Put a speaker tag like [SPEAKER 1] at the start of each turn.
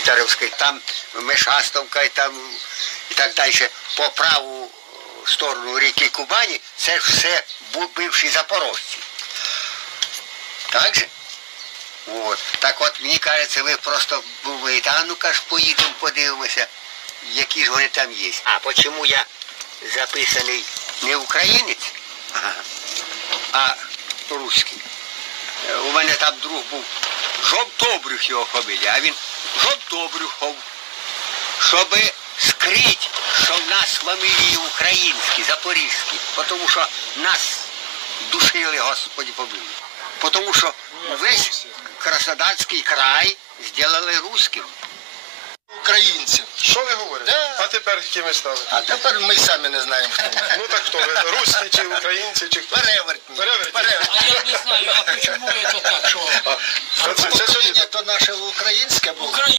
[SPEAKER 1] Вікторівський, там Мешастовка і там і так далі, по праву сторону ріки Кубані, це ж все бивші запорожці. Так же? От. Так от, мені кажеться, ви просто були, а ну-ка ж поїдемо, подивимося, які ж вони там є. А чому я записаний не українець, а русський? У мене там друг був Жовтобрюх його фамілія, а він Жовтобрюхов, щоб скрить, що в нас фамілії українські, запорізькі, тому що нас душили, Господи помилуй. Тому що весь Краснодарський край зробили русским.
[SPEAKER 2] Українців.
[SPEAKER 3] Що ви говорите?
[SPEAKER 2] Да.
[SPEAKER 3] А тепер ким стали?
[SPEAKER 2] А тепер ми самі не знаємо, хто ми.
[SPEAKER 3] Ну так хто ви? Русські чи українці, чи хто?
[SPEAKER 2] Перевертні.
[SPEAKER 3] Перевертні.
[SPEAKER 4] А я не знаю, а почему это так, что
[SPEAKER 3] Це сьогодні
[SPEAKER 2] То наше українське було.